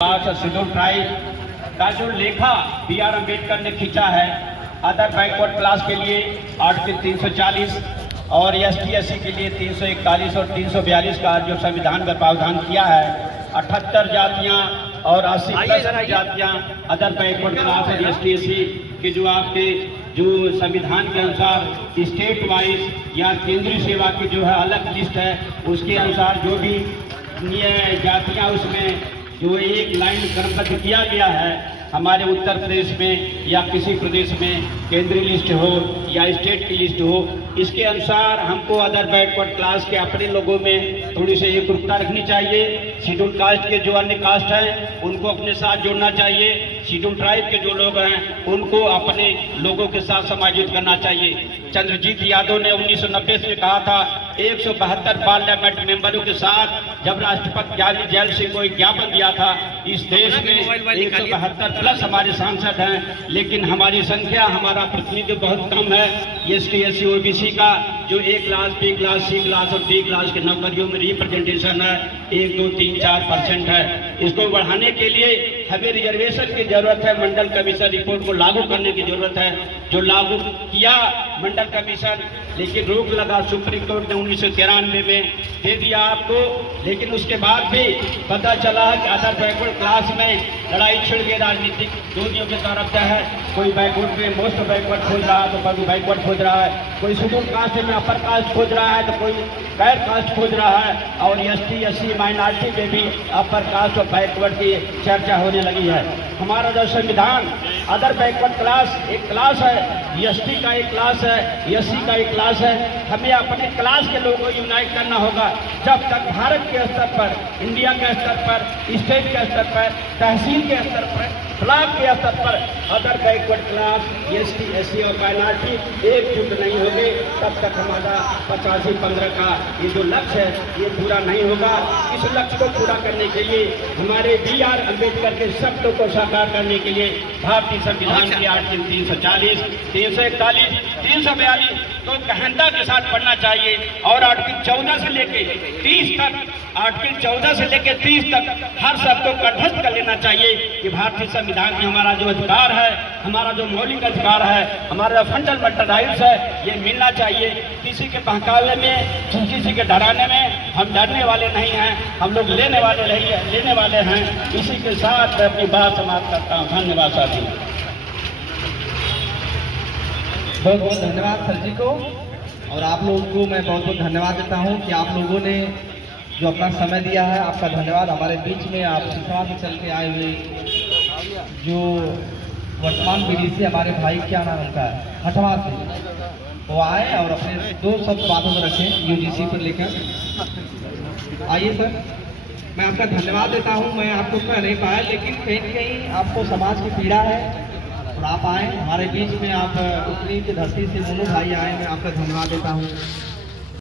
Schedule tribe का जो लेखा बी.आर. अम्बेडकर ने खींचा है अदर बैकवर्ड क्लास के लिए आर्टिकल 340 और एसटी/एससी के लिए 341 और 342 का जो संविधान का प्रावधान किया है, 78 जातियां और 80+ जातियां अदर बैकवर्ड क्लास और एसटी/एससी के जो आपके जो संविधान के अनुसार स्टेट वाइज या केंद्रीय सेवा की जो है अलग लिस्ट है, उसके अनुसार जो भी जातियां उसमें जो एक लाइन क्रमबद्ध किया गया है, हमारे उत्तर प्रदेश में या किसी प्रदेश में केंद्रीय लिस्ट हो या स्टेट की लिस्ट हो, इसके अनुसार हमको अदर बैकवर्ड क्लास के अपने लोगों में थोड़ी सी एकरूपता रखनी चाहिए। शेड्यूल कास्ट के जो अन्य कास्ट हैं उनको अपने साथ जोड़ना चाहिए। शेड्यूल ट्राइब के जो लोग हैं उनको अपने लोगों के साथ समायोजित करना चाहिए। चंद्रजीत यादव ने 1990 में कहा था 172 पार्लियामेंट मेंबरों के साथ जब राष्ट्रपति ज्ञानी जैल सिंह को एक ज्ञापन दिया था, इस देश में 172+ हमारे सांसद हैं, लेकिन हमारी संख्या, हमारा प्रतिनिधित्व बहुत कम है। एसटी/एससी ओबीसी का जो A class, B class, C class और D क्लास के नौकरियों में रिप्रेजेंटेशन है 1, 2, 3, 4% है। इसको बढ़ाने के लिए हमें रिजर्वेशन की जरूरत है। मंडल कमीशन रिपोर्ट को लागू करने की जरूरत है, जो लागू किया मंडल कमीशन, लेकिन रोक लगा सुप्रीम कोर्ट ने 1993 में दे दिया आपको। लेकिन उसके बाद भी पता चला कि अदर बैकवर्ड क्लास में लड़ाई छिड़ गई राजनीतिक दोनों की तरफ से है। कोई बैकवर्ड में मोस्ट बैकवर्ड खोज रहा है तो कोई बैकवर्ड खोज रहा है, कोई शेड्यूल कास्ट में अपर कास्ट खोज रहा है तो कोई गैर कास्ट खोज रहा है, और एसटी/एससी माइनॉरिटी में भी अपर कास्ट और बैकवर्ड की चर्चा होने लगी है। हमारा जो संविधान अदर बैकवर्ड क्लास एक क्लास है, एसटी का एक क्लास है, एससी का एक क्लास है। हमें अपने क्लास के लोगों को यूनाइट करना होगा। जब तक भारत के स्तर पर, इंडिया के स्तर पर, स्टेट के स्तर पर, तहसील के स्तर पर, ब्लॉक के स्तर पर अदर बैकवर्ड क्लास, एसटी/एससी और माइनॉरिटी एकजुट नहीं होंगे, तब तक हमारा 85-15 का ये जो लक्ष्य है ये पूरा नहीं होगा। इस लक्ष्य को पूरा करने के लिए हमारे बी.आर. अम्बेडकर के शब्दों को साकार करने के लिए भारतीय संविधान के आर्टिकल 340, 341, 342 तो गहनता के साथ पढ़ना चाहिए, और आर्टिकल 14 से लेके 30 तक, आर्टिकल 14 से लेके 30 तक हर शब्द को कंठस्थ कर लेना चाहिए कि भारतीय संविधान में हमारा जो अधिकार है, हमारा जो मौलिक अधिकार है, हमारा फंडामेंटल राइट्स है, ये मिलना चाहिए। किसी के बहकावे में, किसी के डराने में हम डरने वाले नहीं हैं, हम लोग लेने वाले हैं। इसी के साथ मैं अपनी बात समाप्त करता हूँ। धन्यवाद साथी। बहुत बहुत धन्यवाद सर जी को, और आप लोगों को मैं बहुत बहुत धन्यवाद देता हूं कि आप लोगों ने जो अपना समय दिया है, आपका धन्यवाद। हमारे बीच में आप सिसवा से चल के आए हुए जो वर्तमान बीडीसी हमारे भाई, क्या नाम उनका है, हटवा से, वो आए और अपने 2 शब्द बातों में रखें यूजीसी पर लेकर। आइए सर, मैं आपका धन्यवाद देता हूँ। मैं आपको कह नहीं पाया, लेकिन कहीं न कहीं आपको समाज की पीड़ा है और आप आए हमारे बीच में। आप उत्तरी की धरती से दोनों भाई आए, मैं आपका धन्यवाद देता हूँ।